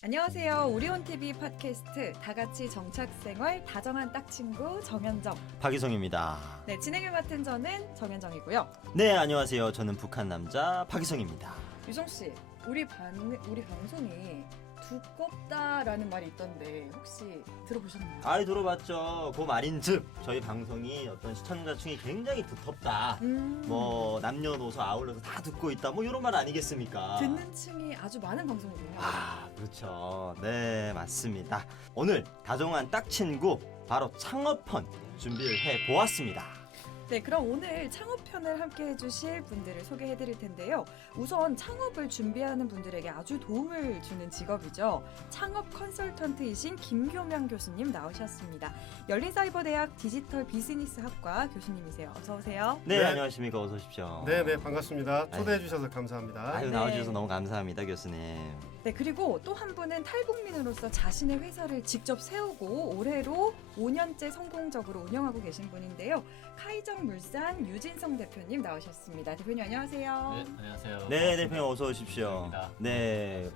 안녕하세요. 우리온TV 팟캐스트 다같이 정착생활 다정한 딱친구 정현정. 박희성입니다. 네, 진행을 맡은 저는 정현정이고요. 네, 안녕하세요. 저는 북한 남자 박희성입니다. 유정씨, 우리 방송이 두껍다라는 말이 있던데 혹시 들어보셨나요? 아이 들어봤죠. 그 말인즉 저희 방송이 어떤 시청자층이 굉장히 두텁다. 뭐 남녀노소 아울러서 다 듣고 있다. 뭐 이런 말 아니겠습니까? 듣는 층이 아주 많은 방송이군요. 아, 그렇죠. 네, 맞습니다. 오늘 다정한 딱친구 바로 창업편 준비를 해 보았습니다. 네, 그럼 오늘 창업편을 함께 해주실 분들을 소개해드릴 텐데요. 우선 창업을 준비하는 분들에게 아주 도움을 주는 직업이죠. 창업 컨설턴트이신 김교명 교수님 나오셨습니다. 열린사이버대학 디지털 비즈니스학과 교수님이세요. 어서 오세요. 네, 네. 안녕하십니까. 어서 오십시오. 네, 반갑습니다. 초대해 주셔서 감사합니다. 아유, 네. 나와주셔서 너무 감사합니다, 교수님. 네, 그리고 또 한 분은 탈북민으로서 자신의 회사를 직접 세우고 올해로 5년째 성공적으로 운영하고 계신 분인데요. 카이정물산 유진성 대표님 나오셨습니다. 대표님 안녕하세요. 네, 안녕하세요. 네, 대표님 어서 오십시오. 반갑습니다. 네,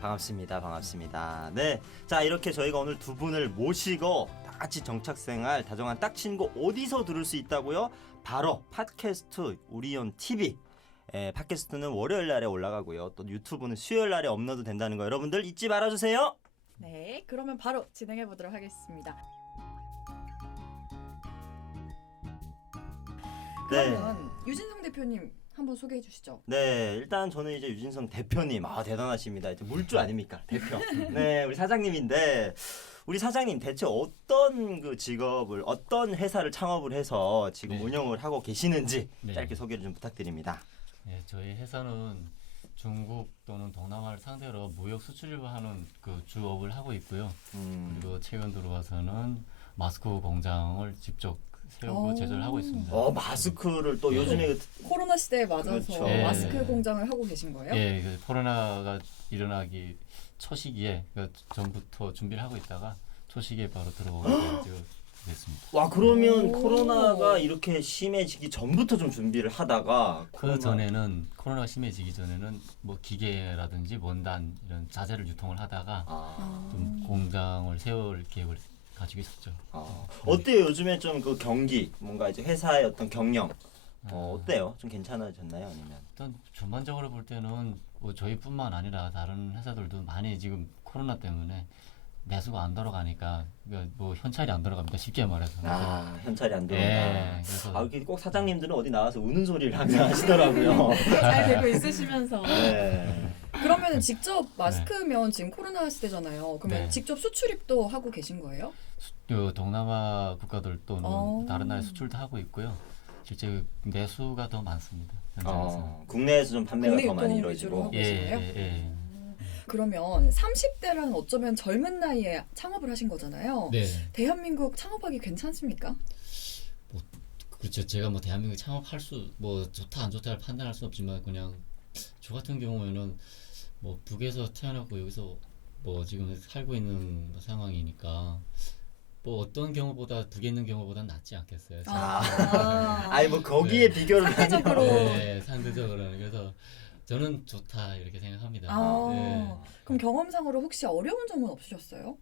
반갑습니다. 반갑습니다. 네, 자 이렇게 저희가 오늘 두 분을 모시고 다 같이 정착생활 다정한 딱친구 어디서 들을 수 있다고요? 바로 팟캐스트 우리온 TV. 팟캐스트는 월요일 날에 올라가고요. 또 유튜브는 수요일 날에 업로드 된다는 거 여러분들 잊지 말아주세요. 네, 그러면 바로 진행해 보도록 하겠습니다. 그러면 유진성 대표님 한번 소개해 주시죠. 네, 일단 저는 이제 유진성 대표님, 대단하십니다. 이제 물주 아닙니까, 대표. 네, 우리 사장님인데, 우리 사장님 대체 어떤 그 직업을, 어떤 회사를 창업을 해서 지금 네. 운영을 하고 계시는지 네. 짧게 소개를 좀 부탁드립니다. 네, 저희 회사는 중국 또는 동남아를 상대로 무역 수출을 하는 그 주업을 하고 있고요. 그리고 최근 들어와서는 마스크 공장을 직접 세우고 오. 제조를 하고 있습니다. 마스크를 또 네. 요즘에 코로나 시대에 맞아서 그렇죠. 네. 마스크 공장을 하고 계신 거예요? 예, 그 코로나가 일어나기 초시기에 그 전부터 준비를 하고 있다가 초시기에 바로 들어오게 됐습니다. 와, 그러면 오. 코로나가 이렇게 심해지기 전부터 좀 준비를 하다가 그 전에는 코로나가 심해지기 전에는 뭐 기계라든지 원단 이런 자재를 유통을 하다가 좀 공장을 세울 계획을 가지고 있었죠. 어때요? 요즘에 좀 그 경기, 뭔가 이제 회사의 어떤 경영, 어때요? 좀 괜찮아졌나요? 아니면? 일단 전반적으로 볼 때는 뭐 저희뿐만 아니라 다른 회사들도 많이 지금 코로나 때문에 매수가 안 돌아가니까 그러니까 뭐 현찰이 안 돌아갑니다. 쉽게 말해서. 현찰이 안 들어온다. 예, 그래서 이렇게 꼭 사장님들은 어디 나와서 우는 소리를 항상 하시더라고요. 잘 되고 있으시면서. 네. 그러면 직접 마스크면 지금 코로나 시대잖아요. 그러면 네. 직접 수출입도 하고 계신 거예요? 그 동남아 국가들 또는 어. 다른 나라에 수출도 하고 있고요. 실제 내수가 더 많습니다. 현장에서. 국내에서 좀 판매가 국내 더 많이 유통 위주로 이루어지고. 하고 예, 계시네요? 예. 그러면 30대라는 어쩌면 젊은 나이에 창업을 하신 거잖아요. 네. 대한민국 창업하기 괜찮습니까? 그렇죠. 제가 뭐 대한민국 창업할 수 뭐 좋다 안 좋다를 판단할 수 없지만 그냥 저 같은 경우에는 뭐 북에서 태어났고 여기서 뭐 지금 살고 있는 상황이니까 뭐 어떤 경우보다 북에 있는 경우보다 낫지 않겠어요. 아니 뭐 거기에 네. 비교를 상대적으로. 네, 상대적으로는 그래서 저는 좋다 이렇게 생각합니다. 네. 그럼 경험상으로 혹시 어려운 점은 없으셨어요?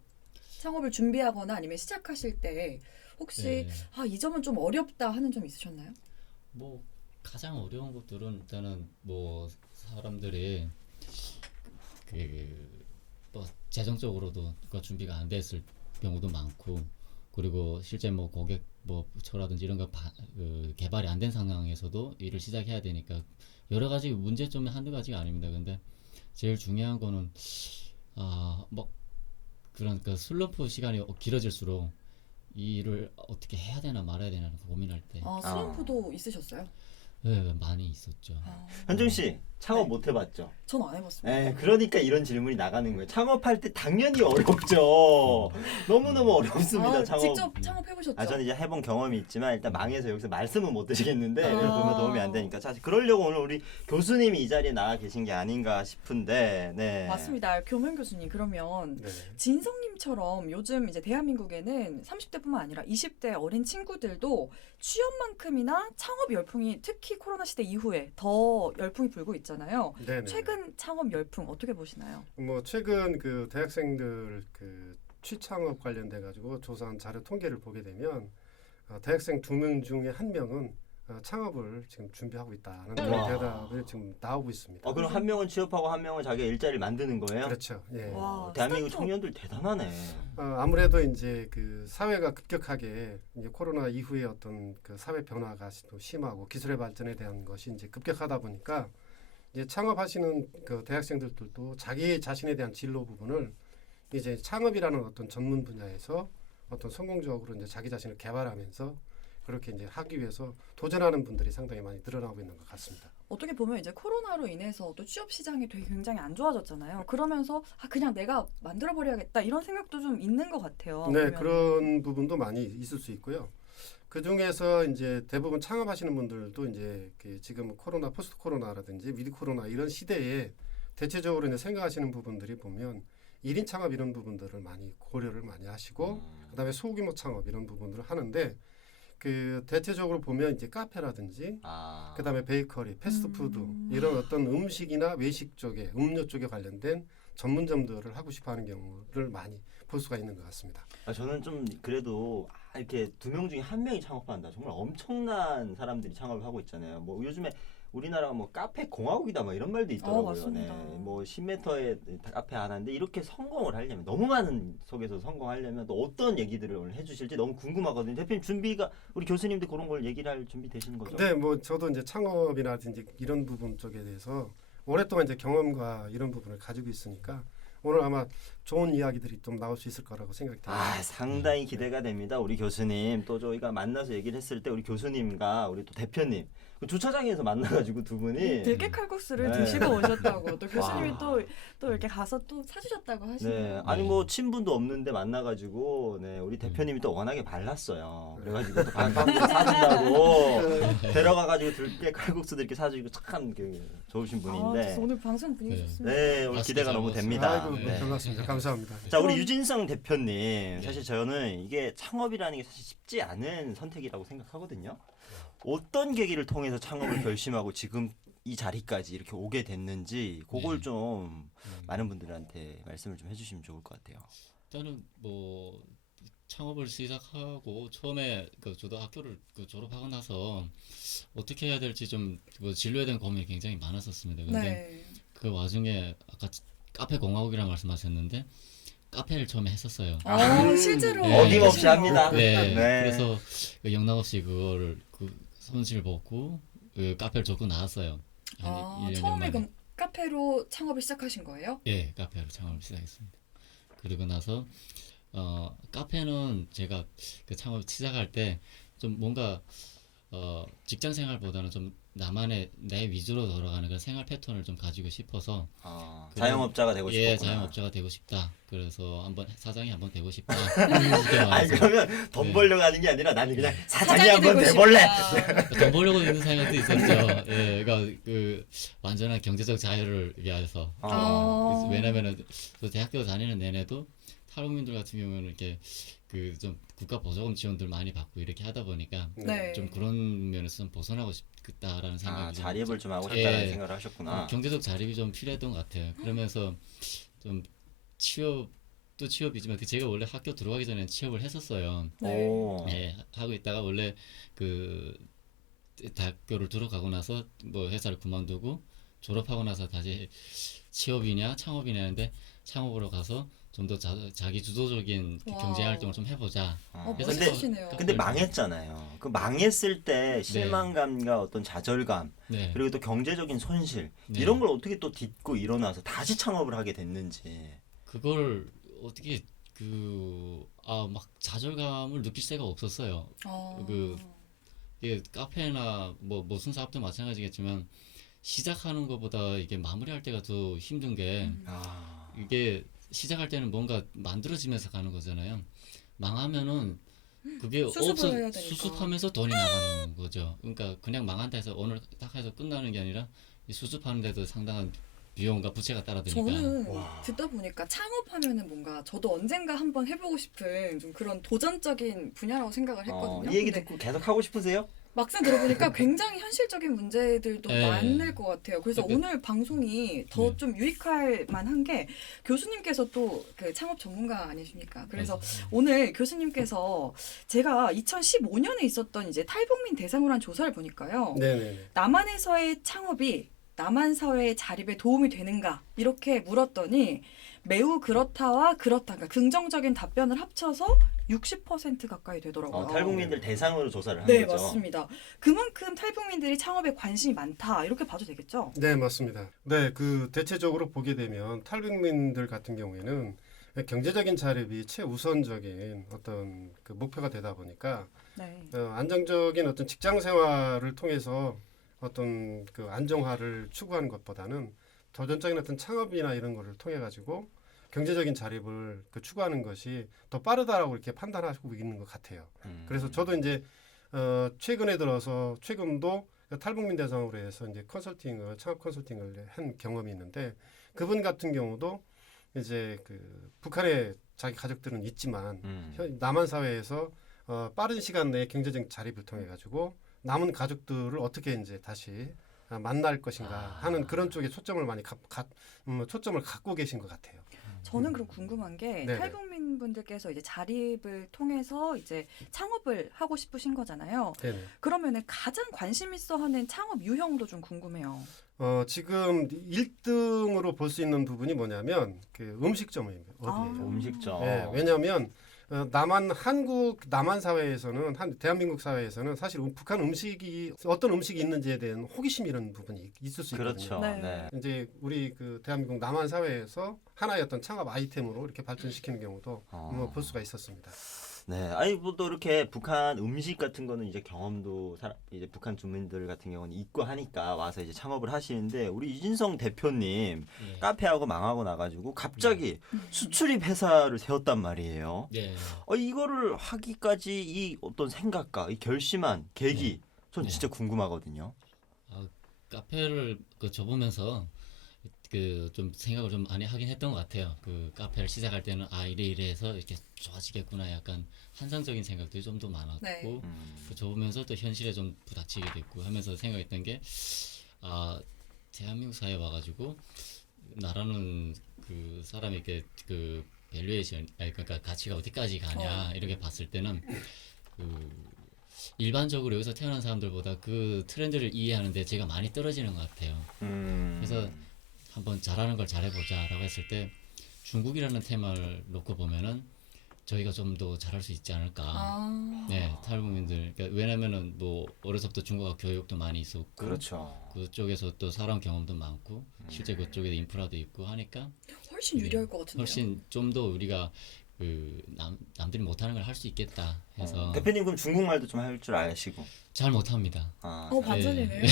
창업을 준비하거나 아니면 시작하실 때 혹시 네. 이 점은 좀 어렵다 하는 점 있으셨나요? 뭐 가장 어려운 것들은 일단은 뭐 사람들이 뭐 재정적으로도 그 준비가 안 됐을 경우도 많고 그리고 실제 뭐 고객 뭐 부처라든지 이런 거 개발이 안 된 상황에서도 일을 시작해야 되니까 여러 가지 문제점이 한두 가지가 아닙니다. 근데 제일 중요한 거는 뭐 그러니까 슬럼프 시간이 길어질수록 이 일을 어떻게 해야 되나 말아야 되나 고민할 때 슬럼프도 있으셨어요? 네, 많이 있었죠. 현중 씨 창업 네. 못 해봤죠? 전 안 해봤습니다. 네, 그러니까 이런 질문이 나가는 거예요. 창업할 때 당연히 어렵죠. 너무너무 어렵습니다. 창업. 직접 창업해보셨죠? 저는 이제 해본 경험이 있지만 일단 망해서 여기서 말씀은 못 드리겠는데 아. 그러면 도움이 안 되니까 사실 그러려고 오늘 우리 교수님이 이 자리에 나와 계신 게 아닌가 싶은데 네. 맞습니다. 교명 교수님 그러면 네. 진성님 교수님처럼 요즘 이제 대한민국에는 30대뿐만 아니라 20대 어린 친구들도 취업만큼이나 창업 열풍이 특히 코로나 시대 이후에 더 열풍이 불고 있잖아요. 네네. 최근 창업 열풍 어떻게 보시나요? 뭐 최근 그 대학생들 그 취창업 관련돼 가지고 조사한 자료 통계를 보게 되면 대학생 2명 중에 1명은 창업을 지금 준비하고 있다는 그런 와. 대답을 지금 나오고 있습니다. 그럼 한 명은 취업하고 한 명은 자기가 일자리를 만드는 거예요? 그렇죠. 예. 와, 대한민국 스타트업. 청년들 대단하네. 아무래도 이제 그 사회가 급격하게 이제 코로나 이후에 어떤 그 사회 변화가 또 심하고 기술의 발전에 대한 것이 이제 급격하다 보니까 이제 창업하시는 그 대학생들도 자기 자신에 대한 진로 부분을 이제 창업이라는 어떤 전문 분야에서 어떤 성공적으로 이제 자기 자신을 개발하면서 그렇게 이제 하기 위해서 도전하는 분들이 상당히 많이 늘어나고 있는 것 같습니다. 어떻게 보면 이제 코로나로 인해서 또 취업 시장이 되게 굉장히 안 좋아졌잖아요. 그러면서 그냥 내가 만들어 버려야겠다 이런 생각도 좀 있는 것 같아요. 네, 보면은. 그런 부분도 많이 있을 수 있고요. 그 중에서 이제 대부분 창업하시는 분들도 이제 그 지금 코로나, 포스트 코로나라든지 위드 코로나 이런 시대에 대체적으로 이제 생각하시는 부분들이 보면 1인 창업 이런 부분들을 많이 고려를 많이 하시고 그다음에 소규모 창업 이런 부분들을 하는데 그 대체적으로 보면 이제 카페라든지 그다음에 베이커리, 패스트푸드 이런 어떤 음식이나 외식 쪽에 음료 쪽에 관련된 전문점들을 하고 싶어하는 경우를 많이 볼 수가 있는 것 같습니다. 저는 좀 그래도 이렇게 2명 중에 1명이 창업한다. 정말 엄청난 사람들이 창업을 하고 있잖아요. 뭐 요즘에 우리나라가 뭐 카페 공화국이다 뭐 이런 말도 있더라고요. 맞습니다. 뭐 10m에 카페 하나인데 이렇게 성공을 하려면 너무 많은 속에서 성공하려면 또 어떤 얘기들을 오늘 해주실지 너무 궁금하거든요. 대표님 준비가 우리 교수님도 그런 걸 얘기를 할 준비 되시는 거죠? 네, 뭐 저도 이제 창업이라든지 이런 부분 쪽에 대해서 오랫동안 이제 경험과 이런 부분을 가지고 있으니까 오늘 아마 좋은 이야기들이 좀 나올 수 있을 거라고 생각이 됩니다. 상당히 기대가 됩니다. 우리 교수님 또 저희가 만나서 얘기를 했을 때 우리 교수님과 우리 또 대표님 그 주차장에서 만나가지고 두 분이 들깨 칼국수를 네. 드시고 오셨다고 또 교수님이 와. 또 이렇게 가서 또 사주셨다고 하시네요. 네, 아니 뭐 친분도 없는데 만나가지고 우리 대표님이 또 워낙에 발랐어요. 그래가지고 또 방방도 사준다고 데려가가지고 들깨 칼국수도 이렇게 사주고 참 좋으신 분인데. 그래서 오늘 방송 분위기 네. 좋습니다. 네, 오늘 기대가 너무 됩니다. 아이고 네. 반갑습니다. 감사합니다. 자, 우리 유진성 대표님, 사실 저는 이게 창업이라는 게 사실 쉽지 않은 선택이라고 생각하거든요. 어떤 계기를 통해서 창업을 결심하고 지금 이 자리까지 이렇게 오게 됐는지 그걸 네. 좀 많은 분들한테 말씀을 좀 해주시면 좋을 것 같아요. 저는 뭐 창업을 시작하고 처음에 저도 학교를 졸업하고 나서 어떻게 해야 될지 좀 뭐 진로에 대한 고민이 굉장히 많았었습니다. 근데 네. 그 와중에 아까 카페 공화국이라고 말씀하셨는데 카페를 처음에 했었어요. 실제로 네. 어김없이 계시네요. 합니다. 네. 네. 그래서 영락 없이 그거를 손실 벗고 카페를 접고 나왔어요. 한 1년 처음에 만에. 그럼 카페로 창업을 시작하신 거예요? 예, 카페로 창업을 시작했습니다. 그리고 나서 카페는 제가 그 창업 시작할 때 좀 뭔가 직장 생활보다는 좀 나만의 내 위주로 돌아가는 그런 생활 패턴을 좀 가지고 싶어서 자영업자가 되고 싶었구나. 예, 자영업자가 되고 싶다. 그래서 한번 사장이 한번 되고 싶다. 아니 그러면 돈 벌려고 하는 게 아니라 나는 그냥 사장이 사장이 한번 되고 돼볼래. 싶다. 돈 벌려고 있는 생각도 있었죠. 예, 그러니까 그 완전한 경제적 자유를 위해서. 그래서 왜냐면은 저 대학교 다니는 내내도 탈북민들 같은 경우는 이렇게 그 좀 국가 보조금 지원들 많이 받고 이렇게 하다 보니까 네. 좀 그런 면에서 좀 벗어나고 싶다라는 생각이 자립을 좀 하고 예. 싶다는 생각을 하셨구나. 경제적 자립이 좀 필요했던 것 같아요. 그러면서 좀 취업도 취업이지만 제가 원래 학교 들어가기 전에 취업을 했었어요. 네. 예, 하고 있다가 원래 그 대학교를 들어가고 나서 뭐 회사를 그만두고 졸업하고 나서 다시 취업이냐 창업이냐 하는데 창업으로 가서 좀 더 자기 주도적인 와우. 경제 활동을 좀 해보자. 근데 멋있으시네요. 근데 망했잖아요. 그 망했을 때 실망감과 어떤 좌절감 네. 그리고 또 경제적인 손실 네. 이런 걸 어떻게 또 딛고 일어나서 다시 창업을 하게 됐는지. 그걸 어떻게 막 좌절감을 느낄 새가 없었어요. 이게 카페나 뭐 무슨 사업도 마찬가지겠지만 시작하는 것보다 이게 마무리할 때가 더 힘든 게 이게 시작할 때는 뭔가 만들어지면서 가는 거잖아요. 망하면은 그게 수습을 해야 되니까. 수습하면서 돈이 나가는 거죠. 그러니까 그냥 망한다 해서 오늘 딱 해서 끝나는 게 아니라 이 수습하는데도 상당한 비용과 부채가 따라 드니까 저는 와. 듣다 보니까 창업하면은 뭔가 저도 언젠가 한번 해보고 싶은 좀 그런 도전적인 분야라고 생각을 했거든요. 이 얘기 근데 듣고 계속 하고 싶으세요? 막상 들어보니까 굉장히 현실적인 문제들도 네. 많을 것 같아요. 그래서 네. 오늘 방송이 더 네. 좀 유익할 만한 게 교수님께서 또 그 창업 전문가 아니십니까? 그래서 네. 오늘 교수님께서 제가 2015년에 있었던 이제 탈북민 대상으로 한 조사를 보니까요. 네네네. 남한에서의 창업이 남한 사회의 자립에 도움이 되는가 이렇게 물었더니 매우 그렇다와 그렇다, 그러니까 긍정적인 답변을 합쳐서 60% 가까이 되더라고요. 탈북민들 대상으로 조사를 한 네, 거죠. 맞습니다. 그만큼 탈북민들이 창업에 관심이 많다 이렇게 봐도 되겠죠? 네, 맞습니다. 네, 그 대체적으로 보게 되면 탈북민들 같은 경우에는 경제적인 자립이 최우선적인 어떤 그 목표가 되다 보니까 네. 안정적인 어떤 직장 생활을 통해서 어떤 그 안정화를 추구하는 것보다는 도전적인 어떤 창업이나 이런 거를 통해 가지고 경제적인 자립을 그 추구하는 것이 더 빠르다라고 이렇게 판단하고 있는 것 같아요. 그래서 저도 이제 최근에 들어서 최근도 탈북민 대상으로 해서 이제 컨설팅을 창업 컨설팅을 한 경험이 있는데 그분 같은 경우도 이제 그 북한에 자기 가족들은 있지만 남한 사회에서 빠른 시간 내에 경제적 자립을 통해 가지고 남은 가족들을 어떻게 이제 다시 만날 것인가 하는 그런 쪽에 초점을 많이 초점을 갖고 계신 것 같아요. 저는 그럼 궁금한 게 네네. 탈북민 분들께서 이제 자립을 통해서 이제 창업을 하고 싶으신 거잖아요. 네네. 그러면은 가장 관심 있어 하는 창업 유형도 좀 궁금해요. 지금 1등으로 볼 수 있는 부분이 뭐냐면 그 음식점입니다. 어디예요? 음식점. 네, 왜냐하면 남한 사회에서는 대한민국 사회에서는 사실 북한 음식이 어떤 음식이 있는지에 대한 호기심 이런 부분이 있을 수 있거든요. 그렇죠. 네. 네. 이제 우리 그 대한민국 남한 사회에서 하나의 어떤 창업 아이템으로 이렇게 발전시키는 경우도 볼 수가 있었습니다. 네, 아니 뭐 또 이렇게 북한 음식 같은 거는 이제 경험도 이제 북한 주민들 같은 경우는 있고 하니까 와서 이제 창업을 하시는데 우리 이진성 대표님 예. 카페하고 망하고 나가지고 갑자기 수출입 회사를 세웠단 말이에요. 예. 이거를 하기까지 이 어떤 생각과 이 결심한 계기, 전 네. 진짜 궁금하거든요. 카페를 그 접으면서 그 좀 생각을 좀 많이 하긴 했던 것 같아요. 그 카페를 시작할 때는 이래 해서 이렇게 좋아지겠구나 약간 환상적인 생각들이 좀 더 많았고 네. 그 접으면서 또 현실에 좀 부닥치게 됐고 하면서 생각했던 게 대한민국 사회에 와가지고 나라는 그 사람에게 그 밸류에이션 그러니까 가치가 어디까지 가냐 이렇게 봤을 때는 그 일반적으로 여기서 태어난 사람들보다 그 트렌드를 이해하는데 제가 많이 떨어지는 것 같아요. 그래서 한번 잘하는 걸 잘해보자라고 했을 때 중국이라는 테마를 놓고 보면은 저희가 좀 더 잘할 수 있지 않을까. 네, 탈북민들. 그러니까 왜냐면은 뭐 어려서부터 중국어 교육도 많이 있었고, 그렇죠. 그쪽에서 또 살아온 경험도 많고, 실제 그쪽에 인프라도 있고 하니까 훨씬 유리할 것 같은데요. 훨씬 좀 더 우리가 그 남들이 못하는 걸 할 수 있겠다 해서 대표님 그럼 중국말도 좀 할 줄 아시고. 잘 못합니다. 반전이네요.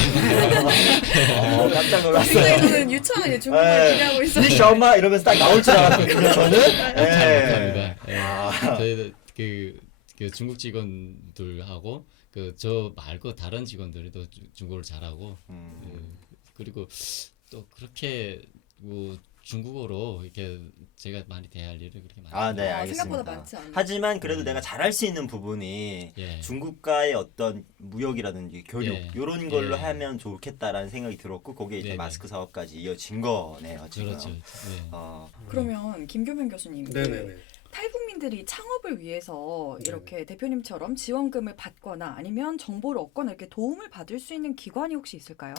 깜짝 놀랐어요. 저는 유창한 중국말 기대하고 있어요. 셔마 이러면서 딱 나올 줄 알았거든요. 저는. 잘 네. 못합니다. 저희도 그 중국 직원들하고 그 저 말고 다른 직원들도 중국어를 잘하고 그리고 또 그렇게 뭐 중국어로 이렇게 제가 많이 대할 일을 그렇게 많이 네, 알겠습니다. 생각보다 많지 않아요. 하지만 그래도 내가 잘할 수 있는 부분이 예. 중국과의 어떤 무역이라든지 교육 예. 이런 걸로 예. 하면 좋겠다라는 생각이 들었고 거기에 이제 네네. 마스크 사업까지 이어진 거네요. 지금. 그렇죠. 네. 그러면 김교명 교수님, 네네네. 탈북민들이 창업을 위해서 이렇게 대표님처럼 지원금을 받거나 아니면 정보를 얻거나 이렇게 도움을 받을 수 있는 기관이 혹시 있을까요?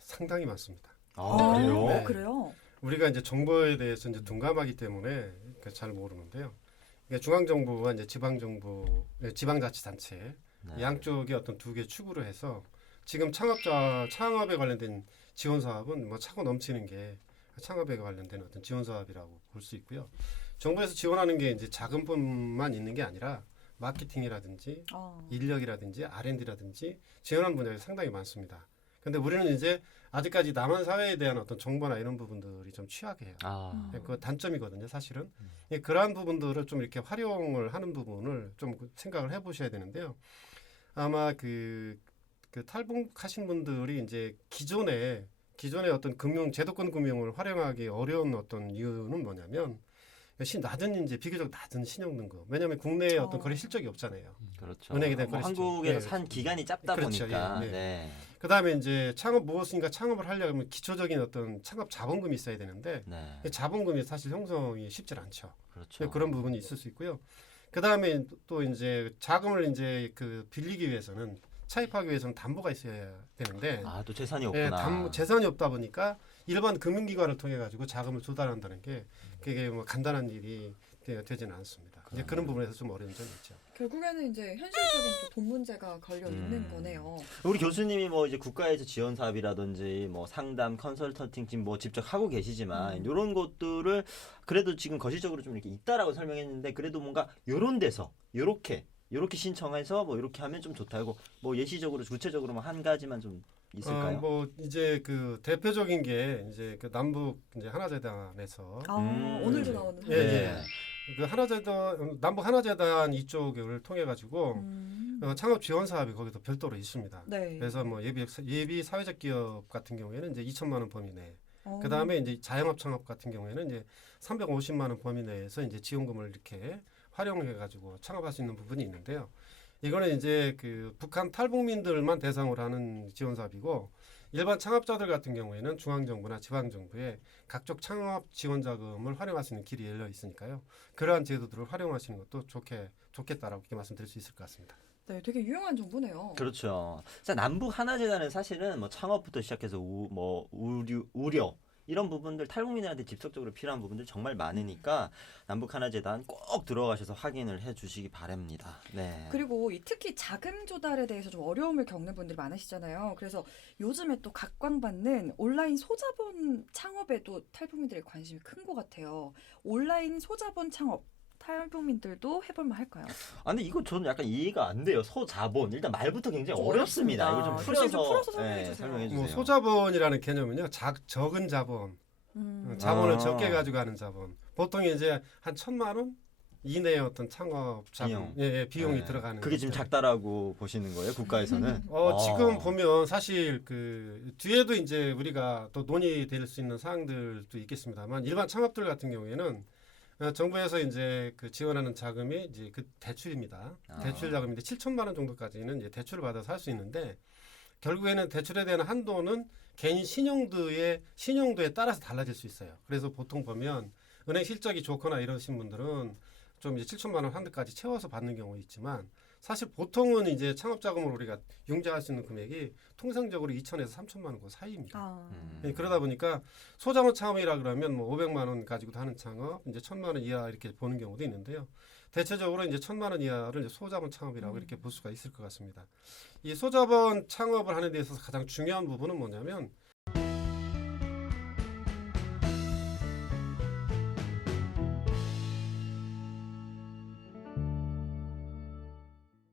상당히 많습니다. 그래요? 네. 그래요? 우리가 이제 정보에 대해서 이제 둔감하기 때문에 잘 모르는데요. 그러니까 중앙정부와 이제 지방정부, 지방자치단체 네. 양쪽의 어떤 두 개 축으로 해서 지금 창업에 관련된 지원 사업은 뭐 차고 넘치는 게 창업에 관련된 어떤 지원 사업이라고 볼 수 있고요. 정부에서 지원하는 게 이제 자금뿐만 있는 게 아니라 마케팅이라든지 인력이라든지 R&D라든지 지원하는 분야가 상당히 많습니다. 근데 우리는 이제 아직까지 남한 사회에 대한 어떤 정보나 이런 부분들이 좀 취약해요. 그 단점이거든요, 사실은. 그러한 부분들을 좀 이렇게 활용을 하는 부분을 좀 생각을 해보셔야 되는데요. 아마 그 탈북하신 분들이 이제 기존에 기존의 어떤 금융 제도권 금융을 활용하기 어려운 어떤 이유는 뭐냐면 낮은 이제 비교적 낮은 신용 등급. 왜냐하면 국내에 어떤 거래 실적이 없잖아요. 그렇죠. 은행에 대한 뭐 거래 실적. 한국에서 예. 산 기간이 짧다 그렇죠. 보니까. 예, 예. 네. 그다음에 이제 무엇인가 창업을 하려면 기초적인 어떤 창업 자본금이 있어야 되는데 네. 자본금이 사실 형성이 쉽지 않죠. 그렇죠. 그런 부분이 있을 수 있고요. 그다음에 또 이제 자금을 이제 그 빌리기 위해서는 차입하기 위해서는 담보가 있어야 되는데 아, 또 재산이 예, 없구나. 재산이 없다 보니까 일반 금융기관을 통해 가지고 자금을 조달한다는 게 그게 뭐 간단한 일이 되지는 않습니다. 이제 그런 부분에서 좀 어려운 점이 있죠. 결국에는 이제 현실적인 또 돈 문제가 걸려 있는 거네요. 우리 교수님이 뭐 이제 국가에서 지원 사업이라든지 뭐 상담, 컨설턴팅 지금 뭐 직접 하고 계시지만 이런 것들을 그래도 지금 거시적으로 좀 이렇게 있다라고 설명했는데 그래도 뭔가 요런 데서 요렇게 신청해서 뭐 이렇게 하면 좀 좋다고 뭐 예시적으로 구체적으로 뭐 한 가지만 좀 있을까요? 뭐 이제 그 대표적인 게 이제 그 남북 이제 하나재단에서 오늘도 나오는 예, 예. 그 하나재단 남북 하나재단 이쪽을 통해 가지고 창업 지원 사업이 거기도 별도로 있습니다. 네. 그래서 뭐 예비 사회적 기업 같은 경우에는 이제 2천만 원 범위 내. 그다음에 이제 자영업 창업 같은 경우에는 이제 350만 원 범위 내에서 이제 지원금을 이렇게 활용해 가지고 창업할 수 있는 부분이 있는데요. 이거는 이제 그 북한 탈북민들만 대상으로 하는 지원 사업이고 일반 창업자들 같은 경우에는 중앙정부나 지방정부의 각종 창업 지원 자금을 활용할 수 있는 길이 열려 있으니까요. 그러한 제도들을 활용하시는 것도 좋겠다라고 이렇게 말씀드릴 수 있을 것 같습니다. 네, 되게 유용한 정보네요. 그렇죠. 자, 남북 하나재단은 사실은 뭐 창업부터 시작해서 우려 이런 부분들 탈북민들한테 직접적으로 필요한 부분들 정말 많으니까 남북 하나재단 꼭 들어가셔서 확인을 해주시기 바랍니다. 네. 그리고 특히 자금 조달에 대해서 좀 어려움을 겪는 분들이 많으시잖아요. 그래서 요즘에 또 각광받는 온라인 소자본 창업에도 탈북민들의 관심이 큰 것 같아요. 온라인 소자본 창업. 탈북민들도 해볼만 할까요? 아, 근데 이거 저는 약간 이해가 안 돼요. 소자본. 일단 말부터 굉장히 좀 어렵습니다. 어렵습니다. 이거 좀 풀어서 설명해 주세요. 설명해 주세요. 뭐 소자본이라는 개념은요. 적은 자본, 자본을 적게 가지고 가는 자본. 보통 이제 한 1,000만 원 이내의 어떤 창업 자본, 비용이 들어가는. 그게 지금 거죠. 작다라고 보시는 거예요, 국가에서는? 지금 보면 사실 그 뒤에도 이제 우리가 또 논의될 수 있는 사항들도 있겠습니다만 일반 창업들 같은 경우에는 정부에서 이제 그 지원하는 자금이 이제 그 대출입니다. 대출 자금인데 7천만 원 정도까지는 이제 대출을 받아서 할 수 있는데 결국에는 대출에 대한 한도는 개인 신용도에 따라서 달라질 수 있어요. 그래서 보통 보면 은행 실적이 좋거나 이러신 분들은 좀 이제 7천만 원 한도까지 채워서 받는 경우 있지만 사실 보통은 이제 창업 자금으로 우리가 융자할 수 있는 금액이 통상적으로 2천에서 3천만 원 그 사이입니다. 그러다 보니까 소자본 창업이라 그러면 뭐 500만 원 가지고도 하는 창업, 이제 1,000만 원 이하 이렇게 보는 경우도 있는데요. 대체적으로 이제 1,000만 원 이하를 이제 소자본 창업이라고 이렇게 볼 수가 있을 것 같습니다. 이 소자본 창업을 하는 데 있어서 가장 중요한 부분은 뭐냐면